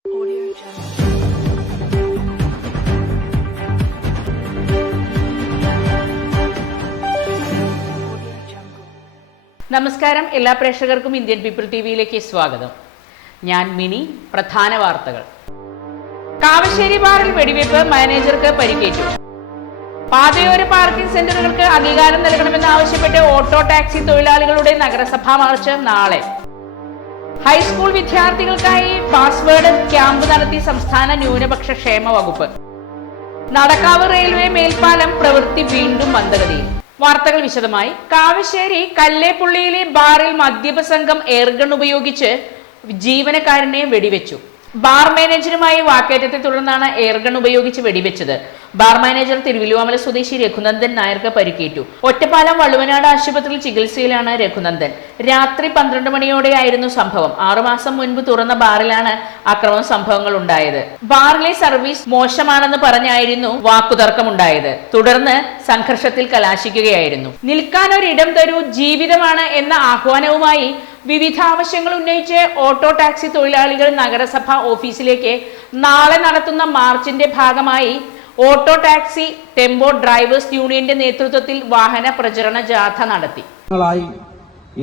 നമസ്കാരം, എല്ലാ പ്രേക്ഷകർക്കും ഇന്ത്യൻ പീപ്പിൾ ടിവിയിലേക്ക് സ്വാഗതം. ഞാൻ മിനി. പ്രധാന വാർത്തകൾ. കാവശ്ശേരി ബാറിൽ വെടിവെപ്പ്, മാനേജർക്ക് പരിക്കേറ്റു. പാതയോര പാർക്കിംഗ് സെന്ററുകൾക്ക് അംഗീകാരം നൽകണമെന്നാവശ്യപ്പെട്ട് ഓട്ടോ ടാക്സി തൊഴിലാളികളുടെ നഗരസഭാ മാർച്ച് നാളെ. ഹൈസ്കൂൾ വിദ്യാർത്ഥികൾക്കായി പാസ്വേഡ് ക്യാമ്പ് നടത്തി സംസ്ഥാന ന്യൂനപക്ഷ ക്ഷേമ വകുപ്പ്. നടക്കാവ് റെയിൽവേ മേൽപ്പാലം പ്രവൃത്തി വീണ്ടും മന്ദഗതിയിൽ. വാർത്തകൾ വിശദമായി. കാവശ്ശേരി കല്ലേപ്പുള്ളിയിലെ ബാറിൽ മദ്യപ സംഘം എയർഗൺ ഉപയോഗിച്ച് ജീവനക്കാരനെ വെടിവെച്ചു. ബാർ മാനേജറുമായി വാക്കേറ്റത്തെ തുടർന്നാണ് എയർഗൺ ഉപയോഗിച്ച് വെടിവെച്ചത്. ബാർ മാനേജർ തിരുവല്ലുവാമല സ്വദേശി രഘുനന്ദൻ നായർക്ക് പരിക്കേറ്റു. ഒറ്റപ്പാലം വള്ളുവനാട് ആശുപത്രിയിൽ ചികിത്സയിലാണ് രഘുനന്ദൻ. രാത്രി 12 മണിയോടെയായിരുന്നു സംഭവം. 6 മാസം മുൻപ് തുറന്ന ബാറിലാണ് അക്രമ സംഭവങ്ങൾ ഉണ്ടായത്. ബാറിലെ സർവീസ് മോശമാണെന്ന് പറഞ്ഞായിരുന്നു വാക്കുതർക്കമുണ്ടായത്. തുടർന്ന് സംഘർഷത്തിൽ കലാശിക്കുകയായിരുന്നു. നിൽക്കാനൊരിടം തരൂ, ജീവിതമാണ് എന്ന ആഹ്വാനവുമായി വിവിധ ആവശ്യങ്ങൾ ഉന്നയിച്ച് ഓട്ടോ ടാക്സി തൊഴിലാളികൾ നഗരസഭാ ഓഫീസിലേക്ക് നാളെ നടത്തുന്ന മാർച്ചിന്റെ ഭാഗമായി ഓട്ടോ ടാക്സി ടെമ്പോ ഡ്രൈവേഴ്സ് യൂണിയന്റെ നേതൃത്വത്തിൽ വാഹന പ്രചരണ ജാഥ നടത്തി.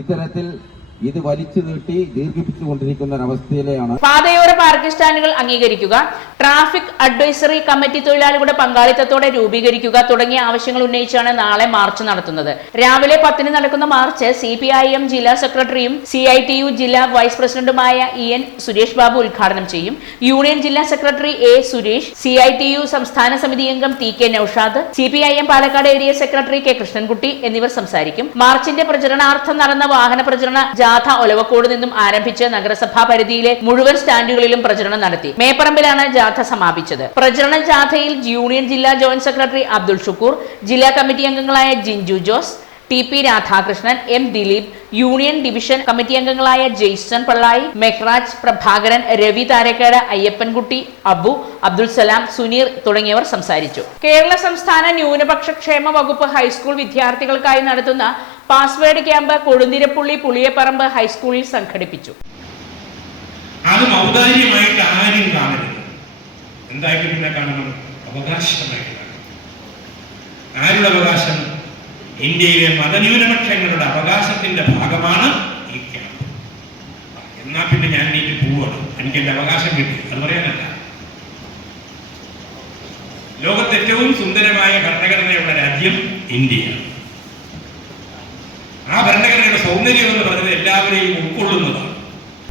ഇത്തരത്തിൽ ഇത് വലിച്ചു നീട്ടി ദീർഘിപ്പിച്ചുകൊണ്ടിരിക്കുന്ന ഒരവസ്ഥയിലാണ്. പാതയോര പാർക്കിംഗ് സ്റ്റാൻഡുകൾ അംഗീകരിക്കുക, ട്രാഫിക് അഡ്വൈസറി കമ്മിറ്റി തൊഴിലാളികളുടെ പങ്കാളിത്തത്തോടെ രൂപീകരിക്കുക തുടങ്ങിയ ആവശ്യങ്ങൾ ഉന്നയിച്ചാണ് നാളെ മാർച്ച് നടത്തുന്നത്. രാവിലെ 10 നടക്കുന്ന മാർച്ച് CPIM ജില്ലാ സെക്രട്ടറിയും CITU ജില്ലാ വൈസ് പ്രസിഡന്റുമായ EN സുരേഷ് ബാബു ഉദ്ഘാടനം ചെയ്യും. യൂണിയൻ ജില്ലാ സെക്രട്ടറി A സുരേഷ്, CITU സംസ്ഥാന സമിതി അംഗം TK Naushad, CPIM Palakkad area secretary K Krishnankutty എന്നിവർ സംസാരിക്കും. മാർച്ചിന്റെ പ്രചരണാർത്ഥം നടന്ന വാഹന പ്രചരണ ജാഥ ഒലവക്കോട് നിന്നും ആരംഭിച്ച് നഗരസഭാ പരിധിയിലെ മുഴുവൻ സ്റ്റാൻഡുകളിലും പ്രചരണം നടത്തി. മേപ്പറമ്പിലാണ് ജാഥ സമാപിച്ചത്. പ്രചരണ ജാഥയിൽ യൂണിയൻ ജില്ലാ ജോയിന്റ് സെക്രട്ടറി അബ്ദുൾ ഷുക്കൂർ, ജില്ലാ കമ്മിറ്റി അംഗങ്ങളായ Jinju Jose, TP Radhakrishnan, M Dileep, union division committee അംഗങ്ങളായ ജെയ്സൺ പള്ളായി, മെഹ്റാജ് പ്രഭാകരൻ, രവി താരേക്കാട്, അയ്യപ്പൻകുട്ടി, അബു, അബ്ദുൽ സലാം, സുനീർ തുടങ്ങിയവർ സംസാരിച്ചു. കേരള സംസ്ഥാന ന്യൂനപക്ഷ ക്ഷേമ വകുപ്പ് ഹൈസ്കൂൾ വിദ്യാർത്ഥികൾക്കായി നടത്തുന്ന പാസ്വേഡ് ക്യാമ്പ് കൊടുന്തിരപ്പുള്ളി പുളിയപ്പറമ്പ് ഹൈസ്കൂളിൽ സംഘടിപ്പിച്ചു. അത് ഔദാര്യമായിട്ട് ആരും കാണരുത്. എന്തായിട്ട് പിന്നെ കാണണം? അവകാശമായിട്ട് കാണണം. ആരുടെ അവകാശം? ഇന്ത്യയിലെ മതന്യൂനപക്ഷങ്ങളുടെ അവകാശത്തിന്റെ ഭാഗമാണ് ഈ ക്യാമ്പ്. എന്നാ പിന്നെ ഞാൻ എനിക്ക് പോവാണ്, എനിക്ക് എന്റെ അവകാശം കിട്ടി, അത് പറയാനല്ല. ലോകത്തെ ഏറ്റവും സുന്ദരമായ ഭരണഘടനയുള്ള രാജ്യം ഇന്ത്യയാണ്. ആ ഭരണഘടനയുടെ സൗന്ദര്യം എന്ന് പറയുന്നത് എല്ലാവരെയും ഉൾക്കൊള്ളുന്നതാണ്.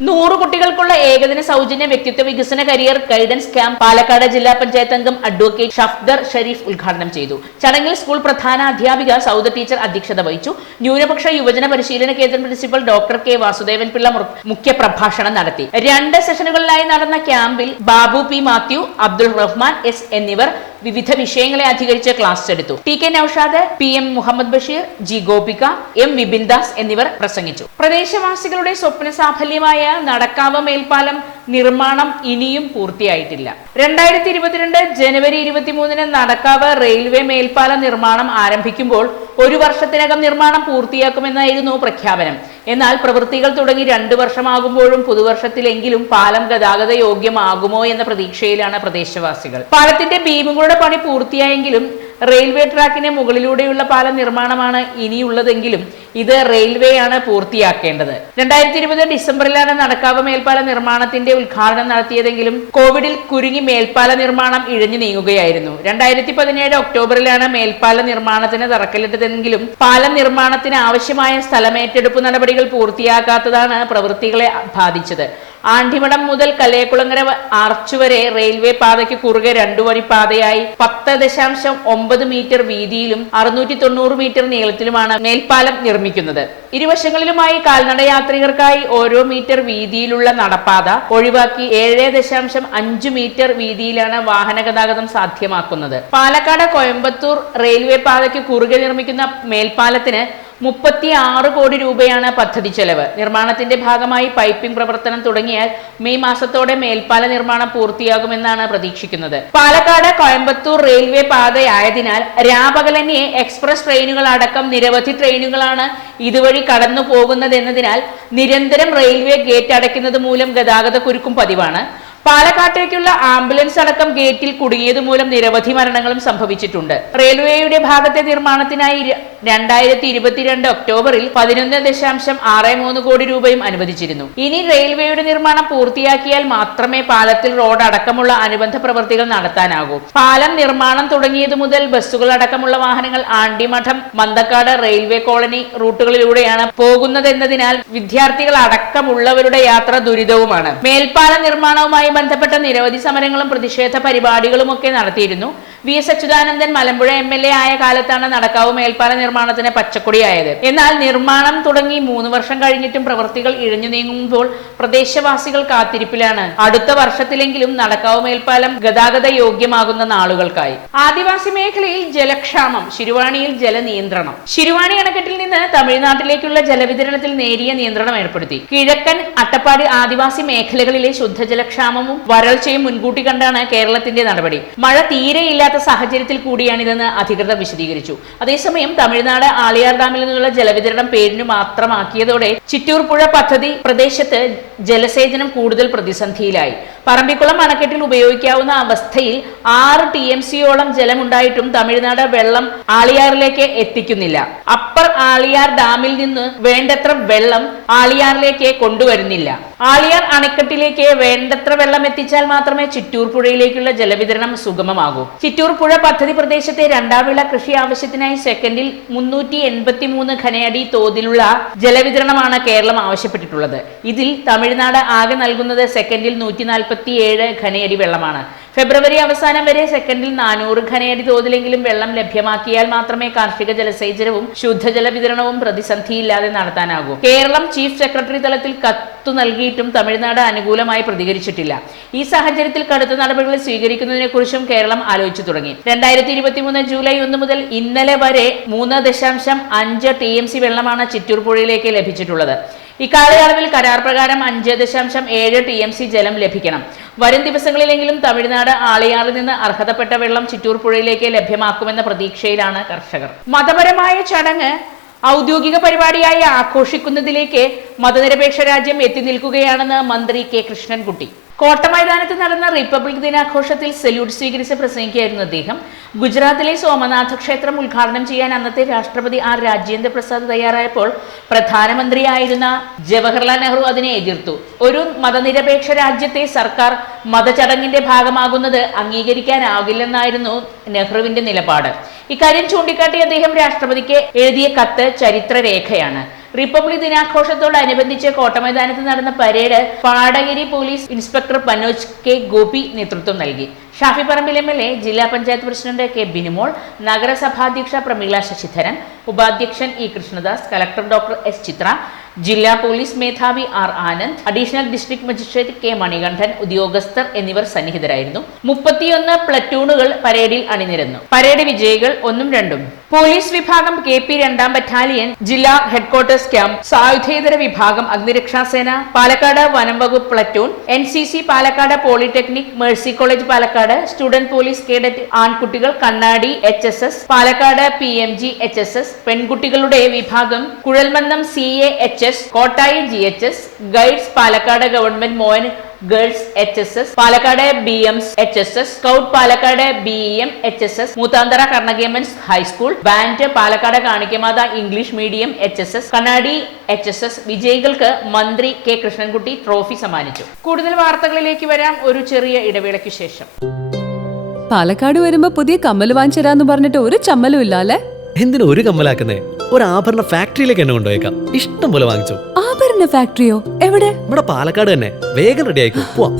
100 കുട്ടികൾക്കുള്ള ഏകദിന സൗജന്യ വ്യക്തിത്വ വികസന കരിയർ ഗൈഡൻസ് ക്യാമ്പ് പാലക്കാട് ജില്ലാ പഞ്ചായത്ത് അംഗം അഡ്വക്കേറ്റ് ഷഫ്ദർ ഷരീഫ് ഉദ്ഘാടനം ചെയ്തു. ചടങ്ങിൽ സ്കൂൾ പ്രധാന അധ്യാപിക സൗദ ടീച്ചർ അധ്യക്ഷത വഹിച്ചു. ന്യൂനപക്ഷ യുവജന പരിശീലന കേന്ദ്രം principal doctor K Vasudevan Pillai മുഖ്യ പ്രഭാഷണം നടത്തി. 2 സെഷനുകളിലായി നടന്ന ക്യാമ്പിൽ ബാബു P മാത്യു, അബ്ദുൾ റഹ്മാൻ S എന്നിവർ വിവിധ വിഷയങ്ങളെ അധികരിച്ച് ക്ലാസ് എടുത്തു. TK Naushad, PM Muhammad Basheer, G Gopika, M Vipindas എന്നിവർ പ്രസംഗിച്ചു. പ്രദേശവാസികളുടെ സ്വപ്ന സാഫല്യമായ നടക്കാവ് മേൽപ്പാലം നിർമ്മാണം ഇനിയും പൂർത്തിയായിട്ടില്ല. 2022 ജനുവരി 23 നടക്കാവ് റെയിൽവേ മേൽപ്പാല നിർമ്മാണം ആരംഭിക്കുമ്പോൾ 1 വർഷത്തിനകം നിർമ്മാണം പൂർത്തിയാക്കുമെന്നായിരുന്നു പ്രഖ്യാപനം. എന്നാൽ പ്രവൃത്തികൾ തുടങ്ങി 2 വർഷമാകുമ്പോഴും പുതുവർഷത്തിലെങ്കിലും പാലം ഗതാഗത യോഗ്യമാകുമോ എന്ന പ്രതീക്ഷയിലാണ് പ്രദേശവാസികൾ. പാലത്തിന്റെ ബീമുകളുടെ പണി പൂർത്തിയായെങ്കിലും റെയിൽവേ ട്രാക്കിന് മുകളിലൂടെയുള്ള പാലം നിർമ്മാണമാണ് ഇനിയുള്ളതെങ്കിലും ഇത് റെയിൽവേയാണ് പൂർത്തിയാക്കേണ്ടത്. 2020 ഡിസംബറിലാണ് നടക്കാവ് മേൽപ്പാല നിർമ്മാണത്തിന്റെ ഉദ്ഘാടനം നടത്തിയതെങ്കിലും കോവിഡിൽ കുരുങ്ങി മേൽപ്പാല നിർമ്മാണം ഇഴഞ്ഞു നീങ്ങുകയായിരുന്നു. 2017 ഒക്ടോബറിലാണ് മേൽപ്പാല നിർമ്മാണത്തിന് തറക്കല്ലിട്ടതെങ്കിലും പാലം നിർമ്മാണത്തിന് ആവശ്യമായ സ്ഥലമേറ്റെടുപ്പ് നടപടികൾ പൂർത്തിയാക്കാത്തതാണ് പ്രവൃത്തികളെ ബാധിച്ചത്. ആണ്ടിമടം മുതൽ കലയക്കുളങ്ങര ആർച്ച് വരെ റെയിൽവേ പാതയ്ക്ക് കുറുകെ 2 വരി പാതയായി 10.9 മീറ്റർ വീതിയിലും 690 മീറ്റർ നീളത്തിലുമാണ് മേൽപ്പാലം നിർമ്മിക്കുന്നത്. ഇരുവശങ്ങളിലുമായി കാൽനടയാത്രികർക്കായി ഓരോ മീറ്റർ വീതിയിലുള്ള നടപ്പാത ഒഴിവാക്കി 7.5 മീറ്റർ വീതിയിലാണ് വാഹന ഗതാഗതം സാധ്യമാക്കുന്നത്. പാലക്കാട് കോയമ്പത്തൂർ റെയിൽവേ പാതയ്ക്ക് കുറുകെ നിർമ്മിക്കുന്ന മേൽപ്പാലത്തിന് 36 കോടി രൂപയാണ് പദ്ധതി ചെലവ്. നിർമ്മാണത്തിന്റെ ഭാഗമായി പൈപ്പിംഗ് പ്രവർത്തനം തുടങ്ങിയാൽ മെയ് മാസത്തോടെ മേൽപ്പാല നിർമ്മാണം പൂർത്തിയാകുമെന്നാണ് പ്രതീക്ഷിക്കുന്നത്. പാലക്കാട് കോയമ്പത്തൂർ റെയിൽവേ പാതയായതിനാൽ രാപകലന്യെ എക്സ്പ്രസ് ട്രെയിനുകൾ അടക്കം നിരവധി ട്രെയിനുകളാണ് ഇതുവഴി കടന്നു പോകുന്നതെന്നതിനാൽ നിരന്തരം റെയിൽവേ ഗേറ്റ് അടയ്ക്കുന്നത് മൂലം ഗതാഗത കുരുക്കും പതിവാണ്. പാലക്കാട്ടേക്കുള്ള ആംബുലൻസ് അടക്കം ഗേറ്റിൽ കുടുങ്ങിയത് മൂലം നിരവധി മരണങ്ങളും സംഭവിച്ചിട്ടുണ്ട്. റെയിൽവേയുടെ ഭാഗത്തെ നിർമ്മാണത്തിനായി 2022 ഒക്ടോബറിൽ 11.63 കോടി രൂപയും അനുവദിച്ചിരുന്നു. ഇനി റെയിൽവേയുടെ നിർമ്മാണം പൂർത്തിയാക്കിയാൽ മാത്രമേ പാലത്തിൽ റോഡ് അടക്കമുള്ള അനുബന്ധ പ്രവൃത്തികൾ നടത്താനാകൂ. പാലം നിർമ്മാണം തുടങ്ങിയതു മുതൽ ബസ്സുകൾ അടക്കമുള്ള വാഹനങ്ങൾ ആണ്ടിമഠം, മന്തക്കാട്, റെയിൽവേ കോളനി റൂട്ടുകളിലൂടെയാണ് പോകുന്നതെന്നതിനാൽ വിദ്യാർത്ഥികൾ അടക്കമുള്ളവരുടെ യാത്ര ദുരിതവുമാണ്. മേൽപ്പാല നിർമ്മാണവുമായി ബന്ധപ്പെട്ട നിരവധി സമരങ്ങളും പ്രതിഷേധ പരിപാടികളും ഒക്കെ നടത്തിയിരുന്നു. VS അച്യുതാനന്ദൻ മലമ്പുഴ MLA ആയ കാലത്താണ് നടക്കാവ് മേൽപ്പാല നിർമ്മാണത്തിന് പച്ചക്കൊടിയായത്. എന്നാൽ നിർമ്മാണം തുടങ്ങി 3 വർഷം കഴിഞ്ഞിട്ടും പ്രവൃത്തികൾ ഇഴഞ്ഞു നീങ്ങുമ്പോൾ പ്രദേശവാസികൾ കാത്തിരിപ്പിലാണ്. അടുത്ത വർഷത്തിലെങ്കിലും നടക്കാവ് മേൽപ്പാലം ഗതാഗത യോഗ്യമാകുന്ന നാളുകൾക്കായി. ആദിവാസി മേഖലയിൽ ജലക്ഷാമം, ശിരുവാണിയിൽ ജലനിയന്ത്രണം. ശിരുവാണി അണക്കെട്ടിൽ നിന്ന് തമിഴ്നാട്ടിലേക്കുള്ള ജലവിതരണത്തിൽ നേരിയ നിയന്ത്രണം ഏർപ്പെടുത്തി. കിഴക്കൻ അട്ടപ്പാടി ആദിവാസി മേഖലകളിലെ ശുദ്ധജലക്ഷാമവും വരൾച്ചയും മുൻകൂട്ടി കണ്ടാണ് കേരളത്തിന്റെ നടപടി. മഴ തീരെയില്ലാത്ത സാഹചര്യത്തിൽ കൂടിയാണിതെന്ന് അധികൃതർ വിശദീകരിച്ചു. അതേസമയം തമിഴ്നാട് ആളിയാർ ഡാമിൽ നിന്നുള്ള ജലവിതരണം പേരിനു മാത്രമാക്കിയതോടെ ചിറ്റൂർ പുഴ പദ്ധതി പ്രദേശത്ത് ജലസേചനം കൂടുതൽ പ്രതിസന്ധിയിലായി. പറമ്പിക്കുളം അണക്കെട്ടിൽ ഉപയോഗിക്കാവുന്ന അവസ്ഥയിൽ 6 TMCയോളം ജലമുണ്ടായിട്ടും തമിഴ്നാട് വെള്ളം ആളിയാറിലേക്ക് എത്തിക്കുന്നില്ല. അപ്പർ ആളിയാർ ഡാമിൽ നിന്ന് വേണ്ടത്ര വെള്ളം ആളിയാറിലേക്ക് കൊണ്ടുവരുന്നില്ല. ആളിയാർ അണക്കെട്ടിലേക്ക് വേണ്ടത്ര വെള്ളം എത്തിച്ചാൽ മാത്രമേ ചിറ്റൂർ പുഴയിലേക്കുള്ള ജലവിതരണം സുഗമമാകൂ. ചിറ്റൂർ പുഴ പദ്ധതി പ്രദേശത്തെ 2ാം വിള കൃഷി ആവശ്യത്തിനായി സെക്കൻഡിൽ 383 ഘനയടി തോതിലുള്ള ജലവിതരണമാണ് കേരളം ആവശ്യപ്പെട്ടിട്ടുള്ളത്. ഇതിൽ തമിഴ്നാട് ആകെ നൽകുന്നത് സെക്കൻഡിൽ 147 ഘനയടി വെള്ളമാണ്. ഫെബ്രുവരി അവസാനം വരെ സെക്കൻഡിൽ 400 ഘനയടി തോതിലെങ്കിലും വെള്ളം ലഭ്യമാക്കിയാൽ മാത്രമേ കാർഷിക ജലസേചനവും ശുദ്ധജല വിതരണവും പ്രതിസന്ധിയില്ലാതെ നടത്താനാകൂ. കേരളം ചീഫ് സെക്രട്ടറി തലത്തിൽ കത്തു നൽകിയിട്ടും തമിഴ്നാട് അനുകൂലമായി പ്രതികരിച്ചിട്ടില്ല. ഈ സാഹചര്യത്തിൽ കടുത്ത നടപടികൾ സ്വീകരിക്കുന്നതിനെ കുറിച്ചും കേരളം ആലോചിച്ചു തുടങ്ങി. 2023 ജൂലൈ 1 മുതൽ ഇന്നലെ വരെ 3.5 TMC വെള്ളമാണ് ചിറ്റൂർ പുഴയിലേക്ക് ലഭിച്ചിട്ടുള്ളത്. ഇക്കാലയളവിൽ കരാർ പ്രകാരം 5.7 TMC ജലം ലഭിക്കണം. വരും ദിവസങ്ങളിലെങ്കിലും തമിഴ്നാട് ആളിയാറിൽ നിന്ന് അർഹതപ്പെട്ട വെള്ളം ചിറ്റൂർ പുഴയിലേക്ക് ലഭ്യമാക്കുമെന്ന പ്രതീക്ഷയിലാണ് കർഷകർ. മതപരമായ ചടങ്ങ് ഔദ്യോഗിക പരിപാടിയായി ആഘോഷിക്കുന്നതിലേക്ക് മതനിരപേക്ഷ രാജ്യം എത്തി നിൽക്കുകയാണെന്ന് മന്ത്രി K. കൃഷ്ണൻകുട്ടി കോട്ടമൈതാനത്ത് നടന്ന റിപ്പബ്ലിക് ദിനാഘോഷത്തിൽ സല്യൂട്ട് സ്വീകരിച്ച് പ്രസംഗിക്കുകയായിരുന്നു അദ്ദേഹം. ഗുജറാത്തിലെ സോമനാഥ ക്ഷേത്രം ഉദ്ഘാടനം ചെയ്യാൻ അന്നത്തെ രാഷ്ട്രപതി R. രാജേന്ദ്ര പ്രസാദ് തയ്യാറായപ്പോൾ പ്രധാനമന്ത്രിയായിരുന്ന ജവഹർലാൽ നെഹ്റു അതിനെ എതിർത്തു. ഒരു മതനിരപേക്ഷ രാജ്യത്തെ സർക്കാർ മതചടങ്ങിന്റെ ഭാഗമാകുന്നത് അംഗീകരിക്കാനാകില്ലെന്നായിരുന്നു നെഹ്റുവിന്റെ നിലപാട്. ഇക്കാര്യം ചൂണ്ടിക്കാട്ടി അദ്ദേഹം രാഷ്ട്രപതിക്ക് എഴുതിയ കത്ത് ചരിത്രരേഖയാണ്. റിപ്പബ്ലിക് ദിനാഘോഷത്തോടനുബന്ധിച്ച് കോട്ടമൈതാനത്ത് നടന്ന parade Padagiri police inspector Manoj K. Gopi നേതൃത്വം നൽകി. ഷാഫി പറമ്പിൽ MLA, ജില്ലാ പഞ്ചായത്ത് പ്രസിഡന്റ് K. ബിനിമോൾ, നഗരസഭാധ്യക്ഷ പ്രമീള ശശിധരൻ, ഉപാധ്യക്ഷൻ E. Krishnadas, collector doctor S. ചിത്ര, ജില്ലാ പോലീസ് മേധാവി R. Anand, additional district magistrate K. Manikandan, ഉദ്യോഗസ്ഥർ എന്നിവർ സന്നിഹിതരായിരുന്നു. 31 പ്ലറ്റൂണുകൾ പരേഡിൽ അണിനിരന്നു. പരേഡ് വിജയികൾ 1ഉം 2ഉം. പോലീസ് വിഭാഗം KP 2ാം ബറ്റാലിയൻ, ജില്ലാ ഹെഡ്ക്വാർട്ടേഴ്സ് ക്യാമ്പ്, സായുധേതര വിഭാഗം, അഗ്നിരക്ഷാസേന, പാലക്കാട് വനം വകുപ്പ് platoon, NCC Palakkad polytechnic, Mercy college Palakkad, student police cadet ആൺകുട്ടികൾ, Kannadi HSS, Palakkad PMG HSS, പെൺകുട്ടികളുടെ വിഭാഗം, കുഴൽമന്ദം CAHS, Kottayi GHS, guides Palakkad government Moyan girls HSS, Palakkad BMS HSS, scout Palakkad BEM HSS, Moothanthara Karnakiamman high school, band Palakkad Kanikkamatha English medium HSS, Kannadi HSS. വിജയികൾക്ക് മന്ത്രി K. കൃഷ്ണൻകുട്ടി ട്രോഫി സമ്മാനിച്ചു. കൂടുതൽ വാർത്തകളിലേക്ക് വരാം ഒരു ചെറിയ ഇടവേളയ്ക്ക് ശേഷം. പാലക്കാട് വരുമ്പോ പുതിയ കമ്മൽ വാങ്ങിച്ചരാന്ന് പറഞ്ഞിട്ട് ഒരു ചമ്മലും ഇല്ല അല്ലേ? എന്തിനു ഒരു കമ്മലാക്കുന്നേ? ഒരു ആഭരണ ഫാക്ടറിയിലേക്ക് എന്നെ കൊണ്ടുപോയേക്കാം. ഇഷ്ടം പോലെ വാങ്ങിച്ചു. ആഭരണ ഫാക്ടറിയോ? എവിടെ? നമ്മുടെ പാലക്കാട് തന്നെ. വേഗം റെഡി ആയിക്കോ, പോവാം.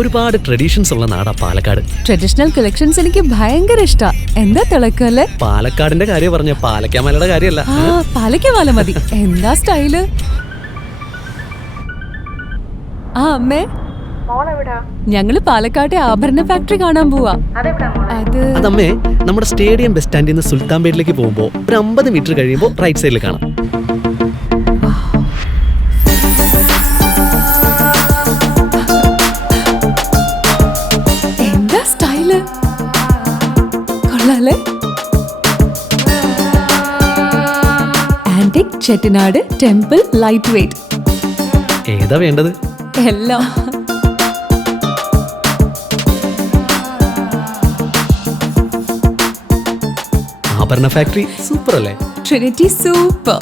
ഒരുപാട് ട്രഡീഷൻസ് ഉള്ള നാടാ പാലക്കാട്. ട്രഡീഷണൽ കളക്ഷൻസ് എനിക്ക് ഭയങ്കര ഇഷ്ടാ. എന്താ തിളക്കല്ലേ? പാലക്കാടിന്റെ കാര്യം പറഞ്ഞ പാലക്കാമലയുടെ കാര്യമല്ല. പാലക്കാമല മതി. എന്താ സ്റ്റൈല്? അമ്മേ, ഞങ്ങള് പാലക്കാട്ടെ ആഭരണ ഫാക്ടറി കാണാൻ പോവാ. അതമ്മേ, നമ്മുടെ സ്റ്റേഡിയം ബസ് സ്റ്റാൻഡിൽ നിന്ന് സുൽത്താൻപേട്ടിലേക്ക് പോകുമ്പോ ഒരു 50 മീറ്റർ കഴിയുമ്പോ റൈറ്റ് സൈഡിൽ കാണാം. എന്താ സ്റ്റൈല്? കൊള്ളാലേ? Antique Chettinad temple light weight ഏതാ വേണ്ടത്? എല്ലാം. ആഭരണ ഫാക്ടറി സൂപ്പർ അല്ലേ? Trinity super.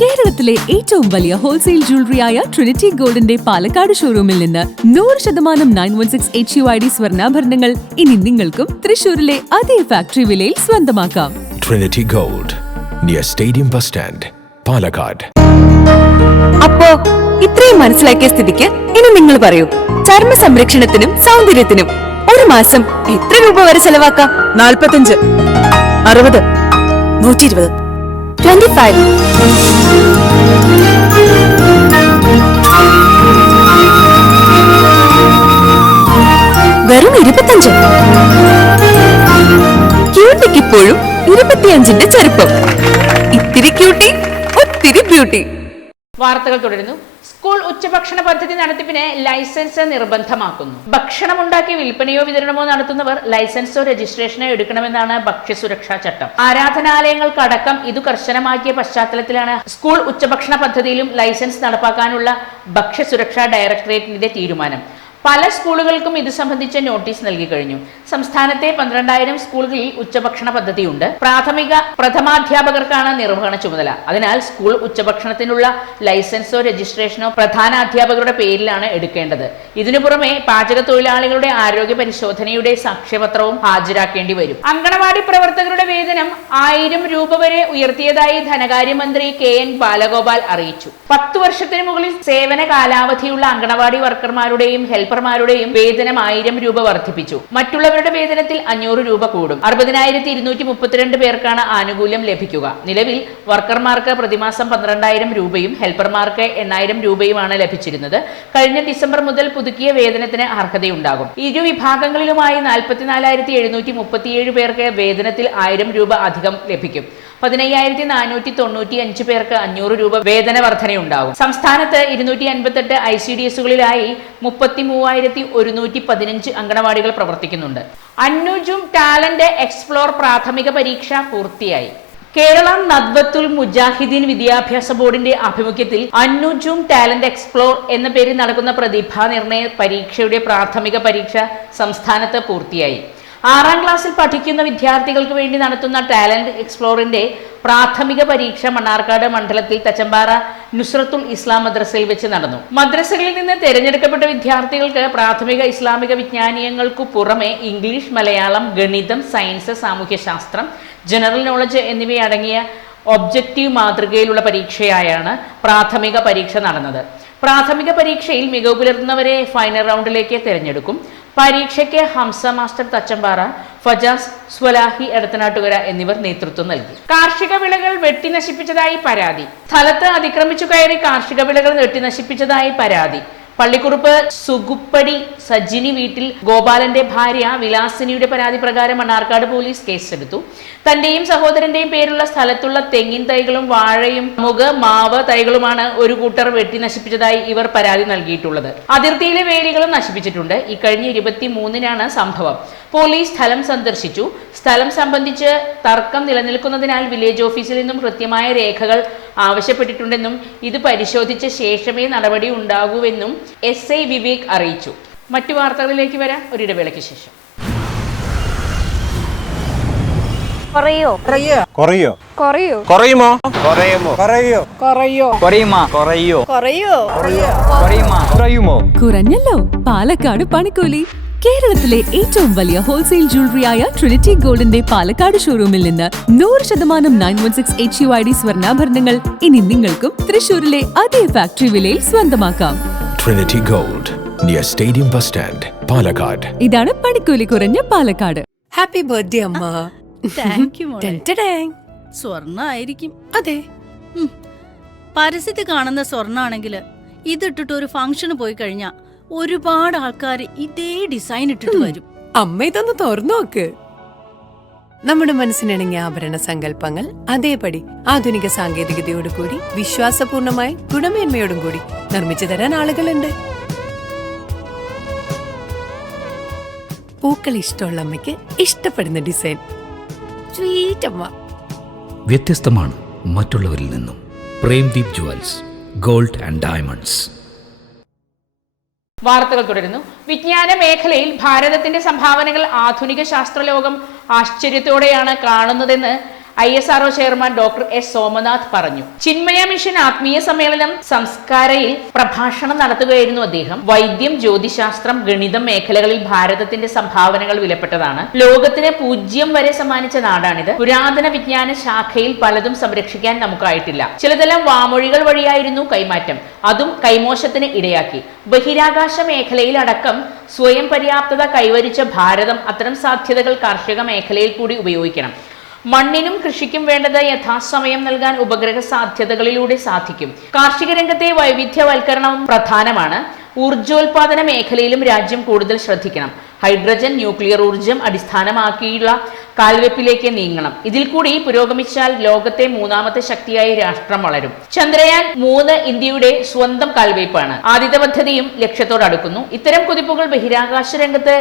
കേരളത്തിലെ ഏറ്റവും വലിയ ഹോൾസെയിൽ ജ്വല്ലറിയായ ട്രിനിറ്റി ഗോൾഡിന്റെ പാലക്കാട് ഷോറൂമിൽ നിന്ന് 100% 916 HUID സ്വർണ്ണാഭരണങ്ങൾ ഇനി നിങ്ങൾക്കും തൃശൂരിലെ അതേ ഫാക്ടറി വിലയിൽ സ്വന്തമാക്കാം. Trinity Gold, near Stadium Bus Stand, Palakkad. അപ്പോ ഇത്രയും മനസ്സിലാക്കിയ സ്ഥിതിക്ക് ഇനി നിങ്ങൾ പറയൂ, ചർമ്മ സംരക്ഷണത്തിനും സൗന്ദര്യത്തിനും ഒരു മാസം എത്ര രൂപ വരെ ചെലവാക്കാം? 45, 60, 120, 25. വെറും 25. ക്യൂട്ടിക്ക് ഇപ്പോഴും 25ന്റെ ചെറുപ്പം. ഇത്തിരി ക്യൂട്ടി, ഒത്തിരി ബ്യൂട്ടി. വാർത്തകൾ തുടരുന്നു. സ്കൂൾ ഉച്ചഭക്ഷണ പദ്ധതി നടത്തിപ്പിന് ലൈസൻസ് നിർബന്ധമാക്കുന്നു. ഭക്ഷണമുണ്ടാക്കി വിൽപ്പനയോ വിതരണമോ നടത്തുന്നവർ ലൈസൻസോ രജിസ്ട്രേഷനോ എടുക്കണമെന്നാണ് ഭക്ഷ്യസുരക്ഷാ ചട്ടം. ആരാധനാലയങ്ങൾക്കടക്കം ഇത് കർശനമാക്കിയ പശ്ചാത്തലത്തിലാണ് സ്കൂൾ ഉച്ചഭക്ഷണ പദ്ധതിയിലും ലൈസൻസ് നടപ്പാക്കാനുള്ള ഭക്ഷ്യസുരക്ഷാ ഡയറക്ടറേറ്റിന്റെ തീരുമാനം. പല സ്കൂളുകൾക്കും ഇത് സംബന്ധിച്ച നോട്ടീസ് നൽകി കഴിഞ്ഞു. സംസ്ഥാനത്തെ 12,000 സ്കൂളുകളിൽ ഉച്ചഭക്ഷണ പദ്ധതിയുണ്ട്. പ്രാഥമിക പ്രഥമാധ്യാപകർക്കാണ് നിർവഹണ ചുമതല. അതിനാൽ സ്കൂൾ ഉച്ചഭക്ഷണത്തിനുള്ള ലൈസൻസോ രജിസ്ട്രേഷനോ പ്രധാന അധ്യാപകരുടെ പേരിലാണ് എടുക്കേണ്ടത്. ഇതിനു പുറമെ പാചക തൊഴിലാളികളുടെ ആരോഗ്യ പരിശോധനയുടെ സാക്ഷ്യപത്രവും ഹാജരാക്കേണ്ടി വരും. അങ്കണവാടി പ്രവർത്തകരുടെ വേതനം 1000 രൂപ വരെ ഉയർത്തിയതായി ധനകാര്യമന്ത്രി KN ബാലഗോപാൽ അറിയിച്ചു. 10 വർഷത്തിന് മുകളിൽ സേവന കാലാവധിയുള്ള അങ്കണവാടി വർക്കർമാരുടെയും ഹെൽപ്പർമാരുടെയും വേതനം 1000 രൂപ വർദ്ധിപ്പിച്ചു. മറ്റുള്ളവരുടെ വേതനത്തിൽ 500 രൂപ കൂടും. 60,232 പേർക്കാണ് ആനുകൂല്യം ലഭിക്കുക. നിലവിൽ വർക്കർമാർക്ക് പ്രതിമാസം 12,000 രൂപയും ഹെൽപ്പർമാർക്ക് 8,000 രൂപയുമാണ് ലഭിച്ചിരുന്നത്. കഴിഞ്ഞ ഡിസംബർ മുതൽ പുതുക്കിയ വേതനത്തിന് അർഹതയുണ്ടാകും. ഇരു വിഭാഗങ്ങളിലുമായി 44,737 പേർക്ക് വേതനത്തിൽ 1000 രൂപ അധികം ലഭിക്കും. 15,495 പേർക്ക് 500 രൂപ വേതന വർധനയുണ്ടാകും. സംസ്ഥാനത്ത് 258 ICDSകളിലായി 33,115 അങ്കണവാടികൾ പ്രവർത്തിക്കുന്നുണ്ട്. അന്നുജും ടാലന്റ് എക്സ്പ്ലോർ പ്രാഥമിക പരീക്ഷ പൂർത്തിയായി. കേരള നദ്വത്തുൽ മുജാഹിദീൻ വിദ്യാഭ്യാസ ബോർഡിന്റെ ആഭിമുഖ്യത്തിൽ അന്നുജും ടാലന്റ് എക്സ്പ്ലോർ എന്ന പേരിൽ നടക്കുന്ന പ്രതിഭാ നിർണയ പരീക്ഷയുടെ പ്രാഥമിക പരീക്ഷ സംസ്ഥാനത്ത് പൂർത്തിയായി. 6ാം ക്ലാസ്സിൽ പഠിക്കുന്ന വിദ്യാർത്ഥികൾക്ക് വേണ്ടി നടത്തുന്ന ടാലന്റ് എക്സ്പ്ലോറിന്റെ പ്രാഥമിക പരീക്ഷ മണ്ണാർക്കാട് മണ്ഡലത്തിൽ തച്ചമ്പാറ നുസ്രത്തുൽ ഇസ്ലാം മദ്രസയിൽ വെച്ച് നടന്നു. മദ്രസകളിൽ നിന്ന് തിരഞ്ഞെടുക്കപ്പെട്ട വിദ്യാർത്ഥികൾക്ക് പ്രാഥമിക ഇസ്ലാമിക വിജ്ഞാനീയങ്ങൾക്കു പുറമെ ഇംഗ്ലീഷ്, മലയാളം, ഗണിതം, സയൻസ്, സാമൂഹ്യശാസ്ത്രം, ജനറൽ നോളജ് എന്നിവയടങ്ങിയ ഒബ്ജക്റ്റീവ് മാതൃകയിലുള്ള പരീക്ഷയായാണ് പ്രാഥമിക പരീക്ഷ നടന്നത്. പ്രാഥമിക പരീക്ഷയിൽ മികവ് പുലർത്തുന്നവരെ ഫൈനൽ റൗണ്ടിലേക്ക് തിരഞ്ഞെടുക്കും. പരീക്ഷയ്ക്ക് ഹംസ മാസ്റ്റർ തച്ചമ്പാറ, ഫജാസ് സ്വലാഹി എടത്തനാട്ടുകര എന്നിവർ നേതൃത്വം നൽകി. കാർഷിക വിളകൾ വെട്ടിനശിപ്പിച്ചതായി പരാതി. സ്ഥലത്ത് അതിക്രമിച്ചു കയറി കാർഷിക വിളകൾ വെട്ടിനശിപ്പിച്ചതായി പരാതി. പള്ളിക്കുറുപ്പ് സുഗുപ്പടി സജിനി വീട്ടിൽ ഗോപാലന്റെ ഭാര്യ വിലാസിനിയുടെ പരാതി പ്രകാരം മണ്ണാർക്കാട് പോലീസ് കേസെടുത്തു. തന്റെയും സഹോദരന്റെയും പേരുള്ള സ്ഥലത്തുള്ള തെങ്ങിൻ തൈകളും വാഴയും മാവ് തൈകളുമാണ് ഒരു കൂട്ടർ വെട്ടി നശിപ്പിച്ചതായി ഇവർ പരാതി നൽകിയിട്ടുള്ളത്. അതിർത്തിയിലെ വേലികളും നശിപ്പിച്ചിട്ടുണ്ട്. ഇക്കഴിഞ്ഞ 23-നാണ് സംഭവം. പോലീസ് സ്ഥലം സന്ദർശിച്ചു. സ്ഥലം സംബന്ധിച്ച് തർക്കം നിലനിൽക്കുന്നതിനാൽ വില്ലേജ് ഓഫീസിൽ നിന്നും കൃത്യമായ രേഖകൾ ആവശ്യപ്പെട്ടിട്ടുണ്ടെന്നും ഇത് പരിശോധിച്ച ശേഷമേ നടപടി ഉണ്ടാകൂവെന്നും SI വിവേക് അറിയിച്ചു. മറ്റു വാർത്തകളിലേക്ക് വരാം ഒരിടവേളയ്ക്ക് ശേഷം. കുറഞ്ഞല്ലോ പാലക്കാട് പണിക്കൂലി. കേരളത്തിലെ ഏറ്റവും വലിയ ഹോൾസെയിൽ ജ്വല്ലറിയായ ട്രിനിറ്റി ഗോൾഡിന്റെ പാലക്കാട് ഷോറൂമിൽ നിന്ന് 100% 916 HUID സ്വർണ്ണാഭരണങ്ങൾ ഇനി നിങ്ങൾക്കും തൃശൂരിലെ അതേ ഫാക്ടറി വിലയിൽ സ്വന്തമാക്കാം. Trinity Gold, near Stadium Bus Stand, Palakkad. ഇതാണ് പണിക്കൂലി കുറഞ്ഞ പാലക്കാട്. ഹാപ്പി ബർത്ത്ഡേ അമ്മ. താങ്ക് യു മോളെ. സ്വർണ്ണായിരിക്കും. അതെ, പരസ്യത്തിൽ കാണുന്ന സ്വർണ്ണാണെങ്കിൽ ഇതിട്ടിട്ട് ഒരു ഫംഗ്ഷന് പോയി കഴിഞ്ഞാ ഒരുപാട് ആൾക്കാർ ഇതേ ഡിസൈൻ ഇട്ടിട്ട് വരും. അമ്മ ഇതൊന്ന് തുറന്നു നോക്ക്. നമ്മുടെ മനസ്സിനിണങ്ങിയ ആഭരണ സങ്കല്പങ്ങൾ അതേപടി ആധുനിക സാങ്കേതികതയോടുകൂടി വിശ്വാസപൂർണമായി ഗുണമേന്മയോടും കൂടി നിർമ്മിച്ചു തരാൻ ആളുകളുണ്ട്. പൂക്കൾ ഇഷ്ടമുള്ള അമ്മയ്ക്ക് ഇഷ്ടപ്പെടുന്ന ഡിസൈൻ. സ്വീറ്റ് അമ്മ. വ്യത്യസ്തമാണ്, മറ്റുള്ളവരിൽ നിന്നും. Premdeep jewels, gold and diamonds. വാർത്തകൾ തുടരുന്നു. വിജ്ഞാന മേഖലയിൽ ഭാരതത്തിന്റെ സംഭാവനകൾ ആധുനിക ശാസ്ത്രലോകം ആശ്ചര്യത്തോടെയാണ് കാണുന്നതെന്ന് ISRO chairman doctor S. Somanath പറഞ്ഞു. ചിന്മയ മിഷൻ ആത്മീയ സമ്മേളനം സംസ്കാരയിൽ പ്രഭാഷണം നടത്തുകയായിരുന്നു അദ്ദേഹം. വൈദ്യം, ജ്യോതിശാസ്ത്രം, ഗണിതം മേഖലകളിൽ ഭാരതത്തിന്റെ സംഭാവനകൾ വിലപ്പെട്ടതാണ്. ലോകത്തിന് 0 വരെ സമ്മാനിച്ച നാടാണിത്. പുരാതന വിജ്ഞാന ശാഖയിൽ പലതും സംരക്ഷിക്കാൻ നമുക്കായിട്ടില്ല. ചിലതെല്ലാം വാമൊഴികൾ വഴിയായിരുന്നു കൈമാറ്റം. അതും കൈമോശത്തിന് ഇടയാക്കി. ബഹിരാകാശ മേഖലയിൽ അടക്കം സ്വയം പര്യാപ്തത കൈവരിച്ച ഭാരതം അത്തരം സാധ്യതകൾ കാർഷിക മേഖലയിൽ കൂടി ഉപയോഗിക്കണം. മണ്ണിനും കൃഷിക്കും വേണ്ടത് യഥാസമയം നൽകാൻ ഉപഗ്രഹ സാധ്യതകളിലൂടെ സാധിക്കും. കാർഷിക രംഗത്തെ വൈവിധ്യവൽക്കരണവും പ്രധാനമാണ്. ഊർജോൽപാദന മേഖലയിലും രാജ്യം കൂടുതൽ ശ്രദ്ധിക്കണം. ഹൈഡ്രജൻ, ന്യൂക്ലിയർ ഊർജം അടിസ്ഥാനമാക്കിയുള്ള കാൽവെപ്പിലേക്ക് നീങ്ങണം. ഇതിൽ കൂടി പുരോഗമിച്ചാൽ ലോകത്തെ 3ാമത്തെ ശക്തിയായി രാഷ്ട്രം വളരും. ചന്ദ്രയാൻ 3 ഇന്ത്യയുടെ സ്വന്തം കാൽവെപ്പാണ്. ആദ്യത്തെ പദ്ധതിയും ലക്ഷ്യത്തോടടുക്കുന്നു. ഇത്തരം കുതിപ്പുകൾ ബഹിരാകാശ രംഗത്ത്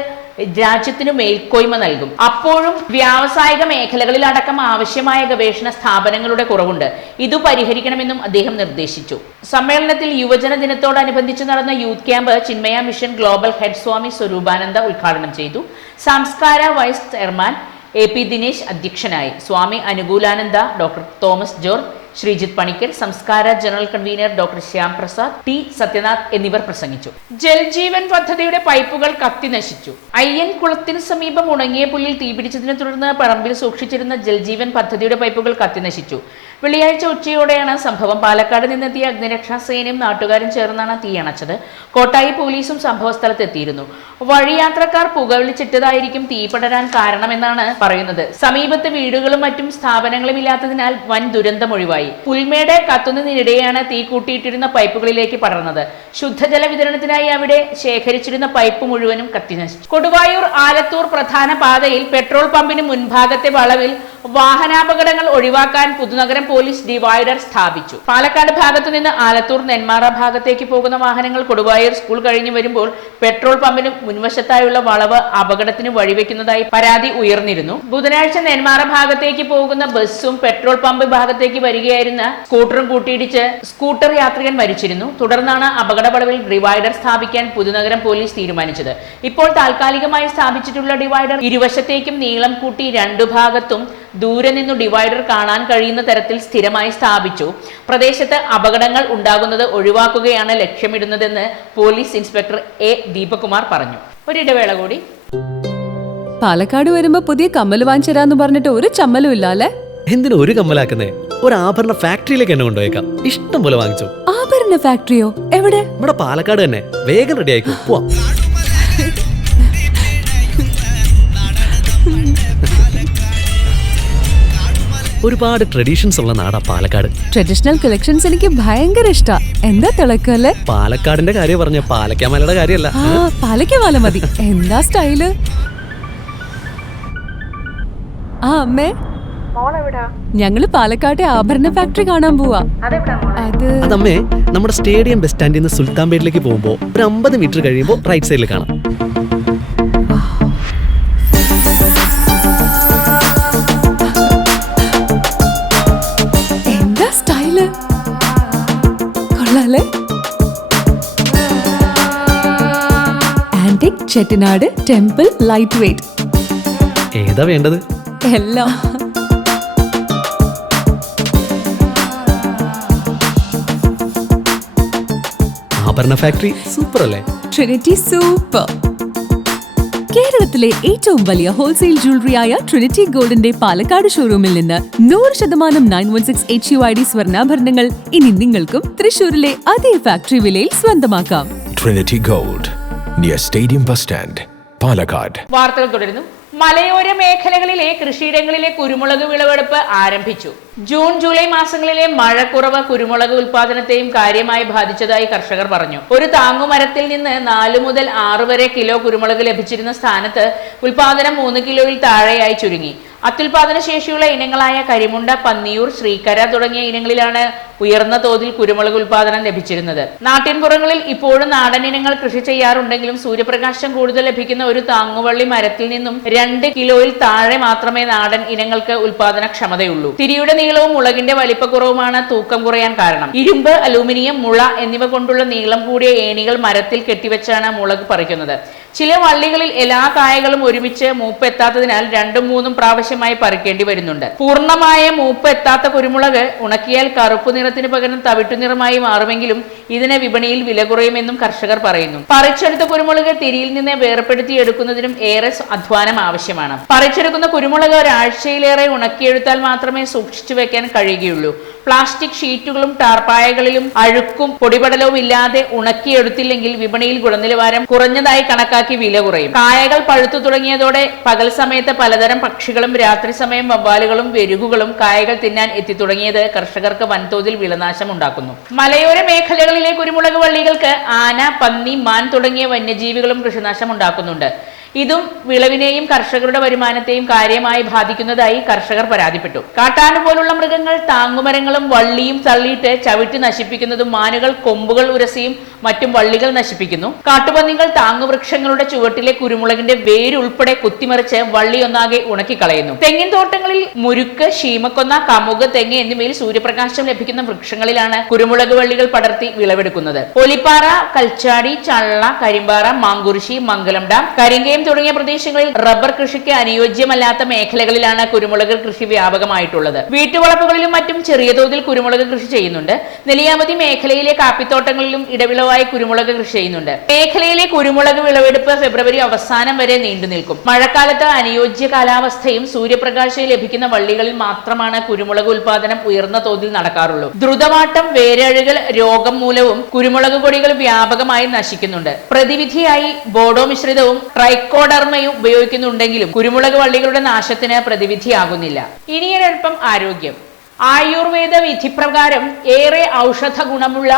രാജ്യത്തിന് മേൽക്കോയ്മ നൽകും. അപ്പോഴും വ്യാവസായിക മേഖലകളിൽ അടക്കം ആവശ്യമായ ഗവേഷണ സ്ഥാപനങ്ങളുടെ കുറവുണ്ട്. ഇത് പരിഹരിക്കണമെന്നും അദ്ദേഹം നിർദ്ദേശിച്ചു. സമ്മേളനത്തിൽ യുവജന ദിനത്തോടനുബന്ധിച്ച് നടന്ന youth camp Chinmaya mission global head Swami Swaroopananda ഉദ്ഘാടനം ചെയ്തു. Samskara vice chairman AP Dinesh അധ്യക്ഷനായി. Swami Anukoolananda, doctor Thomas George, Sreejith Panicker, Samskara general convener doctor Shyam Prasad, T. Sathyanath എന്നിവർ പ്രസംഗിച്ചു. ജൽജീവൻ പദ്ധതിയുടെ പൈപ്പുകൾ കത്തിനശിച്ചു. അയ്യൻകുളത്തിന് സമീപം ഉണങ്ങിയ പുല്ലിൽ തീപിടിച്ചതിനെ തുടർന്ന് പറമ്പിൽ സൂക്ഷിച്ചിരുന്ന ജൽജീവൻ പദ്ധതിയുടെ പൈപ്പുകൾ കത്തിനശിച്ചു. വെള്ളിയാഴ്ച ഉച്ചയോടെയാണ് സംഭവം. പാലക്കാട് നിന്നെത്തിയ അഗ്നിരക്ഷാ സേനയും നാട്ടുകാരും ചേർന്നാണ് തീയണച്ചത്. കോട്ടായി പോലീസും സംഭവസ്ഥലത്ത് എത്തിയിരുന്നു. വഴിയാത്രക്കാർ പുകവലിച്ചിട്ടതായിരിക്കും തീ പടരാൻ കാരണമെന്നാണ് പറയുന്നത്. സമീപത്ത് വീടുകളും മറ്റും സ്ഥാപനങ്ങളും ഇല്ലാത്തതിനാൽ വൻ ദുരന്തമൊഴിവായി. പുൽമേട് കത്തുന്നതിനിടെയാണ് തീ കൂട്ടിയിട്ടിരുന്ന പൈപ്പുകളിലേക്ക് പടർന്നത്. ശുദ്ധജല വിതരണത്തിനായി അവിടെ ശേഖരിച്ചിരുന്ന പൈപ്പ് മുഴുവനും കത്തിനശിച്ചു. കൊടുവായൂർ ആലത്തൂർ പ്രധാന പാതയിൽ പെട്രോൾ പമ്പിന് മുൻഭാഗത്തെ വളവിൽ വാഹനാപകടങ്ങൾ ഒഴിവാക്കാൻ പുതുനഗരം പോലീസ് ഡിവൈഡർ സ്ഥാപിച്ചു. പാലക്കാട് ഭാഗത്തു നിന്ന് ആലത്തൂർ നെന്മാറ ഭാഗത്തേക്ക് പോകുന്ന വാഹനങ്ങൾ കൊടുവായൂർ സ്കൂൾ കഴിഞ്ഞു വരുമ്പോൾ പെട്രോൾ പമ്പിന് മുൻവശത്തായുള്ള വളവ് അപകടത്തിന് വഴിവെക്കുന്നതായി പരാതി ഉയർന്നിരുന്നു. ബുധനാഴ്ച നെന്മാറ ഭാഗത്തേക്ക് പോകുന്ന ബസ്സും പെട്രോൾ പമ്പ് ഭാഗത്തേക്ക് വരികയായിരുന്ന സ്കൂട്ടറും കൂട്ടിയിടിച്ച് സ്കൂട്ടർ യാത്രികൻ മരിച്ചിരുന്നു. തുടർന്നാണ് അപകട വളവിൽ ഡിവൈഡർ സ്ഥാപിക്കാൻ പുതുനഗരം പോലീസ് തീരുമാനിച്ചത്. ഇപ്പോൾ താൽക്കാലികമായി സ്ഥാപിച്ചിട്ടുള്ള ഡിവൈഡർ ഇരുവശത്തേക്കും നീളം കൂട്ടി 2 ഭാഗത്തും ദൂരെ നിന്നു ഡിവൈഡർ കാണാൻ കഴിയുന്ന തരത്തിൽ സ്ഥിരമായി സ്ഥാപിച്ചു. പ്രദേശത്ത് അപകടങ്ങൾ ഉണ്ടാകുന്നത് ഒഴിവാക്കുകയാണ് ലക്ഷ്യമിടുന്നതെന്ന് പോലീസ് ഇൻസ്പെക്ടർ A. ദീപകുമാർ പറഞ്ഞു. ഒരിടവേള കൂടി. പാലക്കാട് വരുമ്പോ പുതിയ കമ്മൽ വാങ്ങിച്ചരാന്ന് പറഞ്ഞിട്ട് ഒരു ചമ്മലും ഇല്ല അല്ലേ? എന്തിനാ ഒരു കമ്മലാക്കുന്നേ? ഒരു ആഭരണ ഫാക്ടറിയിലേക്ക് എന്നെ കൊണ്ടുപോയേക്കാം. ഇഷ്ടം പോലെ വാങ്ങിച്ചു. ആഭരണ ഫാക്ടറിയോ? എവിടെ? ഇവിടെ പാലക്കാട് തന്നെ. വേഗം റെഡി ആയിക്കോ, പോവാം. ഒരുപാട് ട്രഡീഷൻസ് ഉള്ള നാടാ പാലക്കാട്. ട്രഡീഷണൽ കളക്ഷൻസ് എനിക്ക് ഭയങ്കര ഇഷ്ടാ. എന്താ തിളക്കല്ലേ? പാലക്കാടിന്റെ കാര്യം പറഞ്ഞ പാലക്കാമലയുടെ കാര്യമല്ല. പാലക്കാമല മതി. എന്താ സ്റ്റൈല്? അമ്മേ, ഞങ്ങള് പാലക്കാട്ടെ ആഭരണ ഫാക്ടറി കാണാൻ പോവാ. അതമ്മേ, നമ്മുടെ സ്റ്റേഡിയം ബസ് സ്റ്റാൻഡിൽ നിന്ന് സുൽത്താൻപേട്ടിലേക്ക് പോകുമ്പോ ഒരു 50 മീറ്റർ കഴിയുമ്പോ റൈറ്റ് സൈഡിൽ കാണാം. എന്താ സ്റ്റൈല്? കൊള്ളാലേ? Antique Chettinad temple light weight. ഏതാ വേണ്ടത്? എല്ലാം. ആഭരണ ഫാക്ടറി സൂപ്പർ അല്ലേ? Trinity super. കേരളത്തിലെ ഏറ്റവും വലിയ ഹോൾസെയിൽ ജ്വല്ലറിയായ ട്രിനിറ്റി ഗോൾഡിന്റെ പാലക്കാട് ഷോറൂമിൽ നിന്ന് 100% 916 HUID സ്വർണ്ണാഭരണങ്ങൾ ഇനി നിങ്ങൾക്കും തൃശൂരിലെ അതേ ഫാക്ടറി വിലയിൽ സ്വന്തമാക്കാം. Trinity Gold, near Stadium Bus Stand, Palakkad. വാർത്തകൾ തുടരുന്നു. മലയോര മേഖലകളിലെ കൃഷിയിടങ്ങളിലെ കുരുമുളക് വിളവെടുപ്പ് ആരംഭിച്ചു. ജൂൺ ജൂലൈ മാസങ്ങളിലെ മഴക്കുറവ് കുരുമുളക് ഉൽപാദനത്തെയും കാര്യമായി ബാധിച്ചതായി കർഷകർ പറഞ്ഞു. ഒരു താങ്ങുമരത്തിൽ നിന്ന് 4 മുതൽ 6 വരെ കിലോ കുരുമുളക് ലഭിച്ചിരുന്ന സ്ഥാനത്ത് ഉൽപാദനം 3 കിലോയിൽ താഴെയായി ചുരുങ്ങി. അത്യുൽപാദന ശേഷിയുള്ള ഇനങ്ങളായ കരിമുണ്ട, പന്നിയൂർ, ശ്രീക്കര തുടങ്ങിയ ഇനങ്ങളിലാണ് ഉയർന്ന തോതിൽ കുരുമുളക് ഉൽപാദനം ലഭിച്ചിരുന്നത്. നാട്ടിൻപുറങ്ങളിൽ ഇപ്പോഴും നാടൻ ഇനങ്ങൾ കൃഷി ചെയ്യാറുണ്ടെങ്കിലും സൂര്യപ്രകാശം കൂടുതൽ ലഭിക്കുന്ന ഒരു താങ്ങുവള്ളി മരത്തിൽ നിന്നും 2 കിലോയിൽ താഴെ മാത്രമേ നാടൻ ഇനങ്ങൾക്ക് ഉൽപാദനക്ഷമതയുള്ളൂ. തിരിയുടെ നീളവും മുളകിന്റെ വലിപ്പക്കുറവുമാണ് തൂക്കം കുറയാൻ കാരണം. ഇരുമ്പ്, അലൂമിനിയം, മുള എന്നിവ കൊണ്ടുള്ള നീളം കൂടിയ ഏണികൾ മരത്തിൽ കെട്ടിവെച്ചാണ് മുളക് പറിക്കുന്നത്. ചില വള്ളികളിൽ എല്ലാ കായകളും ഒരുമിച്ച് മൂപ്പ് എത്താത്തതിനാൽ 2-3 പ്രാവശ്യമായി പറിക്കേണ്ടി വരുന്നുണ്ട്. പൂർണ്ണമായ മൂപ്പ് എത്താത്ത കുരുമുളക് ഉണക്കിയാൽ കറുപ്പ് നിറത്തിന് പകരം തവിട്ടു നിറമായി മാറുമെങ്കിലും ഇതിന് വിപണിയിൽ വില കുറയുമെന്നും കർഷകർ പറയുന്നു. പറിച്ചെടുത്ത കുരുമുളക് തിരിയിൽ നിന്ന് വേർപെടുത്തി എടുക്കുന്നതിനും ഏറെ അധ്വാനം ആവശ്യമാണ്. പറിച്ചെടുക്കുന്ന കുരുമുളക് ഒരാഴ്ചയിലേറെ ഉണക്കിയെടുത്താൽ മാത്രമേ സൂക്ഷിച്ചു വെക്കാൻ കഴിയുകയുള്ളൂ. പ്ലാസ്റ്റിക് ഷീറ്റുകളും ടാർപ്പായകളിലും അഴുക്കും പൊടിപടലവും ഇല്ലാതെ ഉണക്കിയെടുത്തില്ലെങ്കിൽ വിപണിയിൽ ഗുണനിലവാരം കുറഞ്ഞതായി കണക്കാക്കി വില കുറയും. കായകൾ പഴുത്തു തുടങ്ങിയതോടെ പകൽ സമയത്ത് പലതരം പക്ഷികളും രാത്രി സമയം വവ്വാലുകളും വെരുകുകളും കായകൾ തിന്നാൻ എത്തി തുടങ്ങിയത് കർഷകർക്ക് വൻതോതിൽ വിളനാശം ഉണ്ടാക്കുന്നു. മലയോര മേഖലകളിലെ കുരുമുളക് വള്ളികൾക്ക് ആന, പന്നി, മാൻ തുടങ്ങിയ വന്യജീവികളും കൃഷിനാശം ഉണ്ടാക്കുന്നുണ്ട്. ഇതും വിളവിനെയും കർഷകരുടെ വരുമാനത്തെയും കാര്യമായി ബാധിക്കുന്നതായി കർഷകർ പരാതിപ്പെട്ടു. കാട്ടാന പോലുള്ള മൃഗങ്ങൾ താങ്ങുമരങ്ങളും വള്ളിയും തള്ളിയിട്ട് ചവിട്ടി നശിപ്പിക്കുന്നതും മാനുകൾ കൊമ്പുകൾ ഉരസിയും മറ്റും വള്ളികൾ നശിപ്പിക്കുന്നു. കാട്ടുപന്നികൾ താങ്ങുവൃക്ഷങ്ങളുടെ ചുവട്ടിലെ കുരുമുളകിന്റെ വേരുൾപ്പെടെ കുത്തിമറിച്ച് വള്ളി ഒന്നാകെ ഉണക്കിക്കളയുന്നു. തെങ്ങിൻ തോട്ടങ്ങളിൽ മുരുക്ക്, ശീമക്കൊന്ന, കമുക്, തെങ്ങ് എന്നിവയിൽ സൂര്യപ്രകാശം ലഭിക്കുന്ന വൃക്ഷങ്ങളിലാണ് കുരുമുളക് വള്ളികൾ പടർത്തി വിളവെടുക്കുന്നത്. ഒലിപ്പാറ, കൽച്ചാടി, ചള്ള, കരിമ്പാറ, മാങ്കുറിശി, മംഗലം ഡാം, കരിങ്കയം തുടങ്ങിയ പ്രദേശങ്ങളിൽ റബ്ബർ കൃഷിക്ക് അനുയോജ്യമല്ലാത്ത മേഖലകളിലാണ് കുരുമുളക് കൃഷി വ്യാപകമായിട്ടുള്ളത്. വീട്ടുവളപ്പുകളിലും മറ്റും ചെറിയ തോതിൽ കുരുമുളക് കൃഷി ചെയ്യുന്നുണ്ട്. നെല്ലിയാമ്പതി മേഖലയിലെ കാപ്പിത്തോട്ടങ്ങളിലും ഇടവിളവായി കുരുമുളക് കൃഷി ചെയ്യുന്നുണ്ട്. മേഖലയിലെ കുരുമുളക് വിളവെടുപ്പ് ഫെബ്രുവരി അവസാനം വരെ നീണ്ടു നിൽക്കും. മഴക്കാലത്ത് അനുയോജ്യ കാലാവസ്ഥയും സൂര്യപ്രകാശവും ലഭിക്കുന്ന വള്ളികളിൽ മാത്രമാണ് കുരുമുളക് ഉൽപാദനം ഉയർന്ന തോതിൽ നടക്കാറുള്ളൂ. ദ്രുതമാട്ടം, വേരഴുകൽ രോഗം മൂലവും കുരുമുളക് കൊടികൾ വ്യാപകമായി നശിക്കുന്നുണ്ട്. പ്രതിവിധിയായി ബോഡോ മിശ്രിതവും ട്രൈക്കോഡർമയും ഉപയോഗിക്കുന്നുണ്ടെങ്കിലും കുരുമുളക് വള്ളികളുടെ നാശത്തിന് പ്രതിവിധിയാകുന്നില്ല. ഇനിയൊരൽപ്പം ആരോഗ്യം. ആയുർവേദ വിധിപ്രകാരം ഏറെ ഔഷധ ഗുണമുള്ള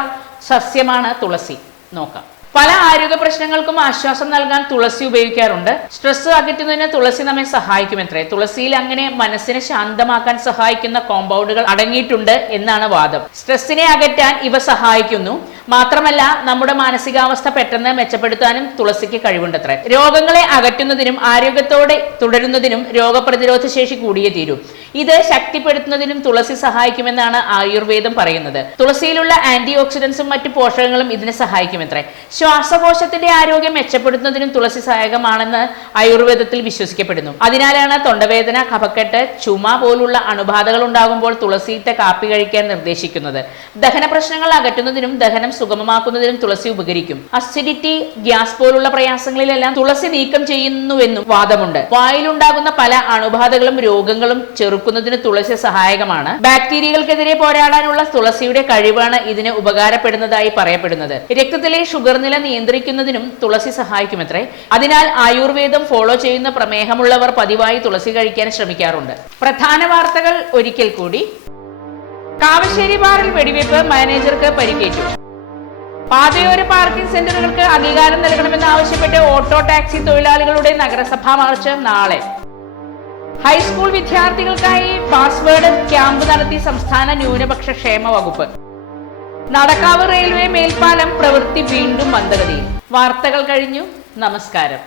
സസ്യമാണ് തുളസി. നോക്കാം. പല ആരോഗ്യ പ്രശ്നങ്ങൾക്കും ആശ്വാസം നൽകാൻ തുളസി ഉപയോഗിക്കാറുണ്ട്. സ്ട്രെസ് അകറ്റുന്നതിന് തുളസി നമ്മെ സഹായിക്കുമത്രേ. തുളസിയിൽ അങ്ങനെ മനസ്സിനെ ശാന്തമാക്കാൻ സഹായിക്കുന്ന കോമ്പൗണ്ടുകൾ അടങ്ങിയിട്ടുണ്ട് എന്നാണ് വാദം. സ്ട്രെസ്സിനെ അകറ്റാൻ ഇവ സഹായിക്കുന്നു. മാത്രമല്ല നമ്മുടെ മാനസികാവസ്ഥ പെട്ടെന്ന് മെച്ചപ്പെടുത്താനും തുളസിക്ക് കഴിവുണ്ടത്രേ. രോഗങ്ങളെ അകറ്റുന്നതിനും ആരോഗ്യത്തോടെ തുടരുന്നതിനും രോഗപ്രതിരോധ ശേഷി കൂടിയേ തീരൂ. ഇത് ശക്തിപ്പെടുത്തുന്നതിനും തുളസി സഹായിക്കുമെന്നാണ് ആയുർവേദം പറയുന്നത്. തുളസിയിലുള്ള ആന്റി ഓക്സിഡൻസും മറ്റു പോഷകങ്ങളും ഇതിനെ സഹായിക്കുമത്രേ. ശ്വാസകോശത്തിന്റെ ആരോഗ്യം മെച്ചപ്പെടുത്തുന്നതിനും തുളസി സഹായകമാണെന്ന് ആയുർവേദത്തിൽ വിശ്വസിക്കപ്പെടുന്നു. അതിനാലാണ് തൊണ്ടവേദന, കഫക്കെട്ട്, ചുമ പോലുള്ള അണുബാധകൾ ഉണ്ടാകുമ്പോൾ തുളസിയിട്ട കാപ്പി കഴിക്കാൻ നിർദ്ദേശിക്കുന്നത്. ദഹന പ്രശ്നങ്ങൾ അകറ്റുന്നതിനും ദഹനം സുഗമമാക്കുന്നതിനും തുളസി ഉപകരിക്കും. അസിഡിറ്റി, ഗ്യാസ് പോലുള്ള പ്രയാസങ്ങളിലെല്ലാം തുളസി നീക്കം ചെയ്യുന്നുവെന്നും വാദമുണ്ട്. വായിലുണ്ടാകുന്ന പല അണുബാധകളും രോഗങ്ങളും ചെറുക്കുന്നതിന് തുളസി സഹായകമാണ്. ബാക്ടീരിയകൾക്കെതിരെ പോരാടാനുള്ള തുളസിയുടെ കഴിവാണ് ഇതിന് ഉപകാരപ്പെടുന്നതായി പറയപ്പെടുന്നത്. രക്തത്തിലെ ഷുഗർ നില നിയന്ത്രിക്കുന്നതിനും തുളസി സഹായിക്കുമത്രേ. അതിനാൽ ആയുർവേദം ഫോളോ ചെയ്യുന്ന പ്രമേഹമുള്ളവർ പതിവായി തുളസി കഴിക്കാൻ ശ്രമിക്കാറുണ്ട്. പ്രധാന വാർത്തകൾ ഒരിക്കൽ കൂടി. കാവശ്ശേരി ബാറിൽ വെടിവെപ്പ്, മാനേജർക്ക് പരിക്കേറ്റു. പാതയോര പാർക്കിംഗ് സെന്ററുകൾക്ക് അംഗീകാരം നൽകണമെന്നാവശ്യപ്പെട്ട് ഓട്ടോ ടാക്സി തൊഴിലാളികളുടെ നഗരസഭാ മാർച്ച് നാളെ. ഹൈസ്കൂൾ വിദ്യാർത്ഥികൾക്കായി പാസ്വേഡ് ക്യാമ്പ് നടത്തി സംസ്ഥാന ന്യൂനപക്ഷ ക്ഷേമ വകുപ്പ്. നടക്കാവ് റെയിൽവേ മേൽപ്പാലം പ്രവൃത്തി വീണ്ടും മന്ദഗതിയിൽ. വാർത്തകൾ കഴിഞ്ഞു. നമസ്കാരം.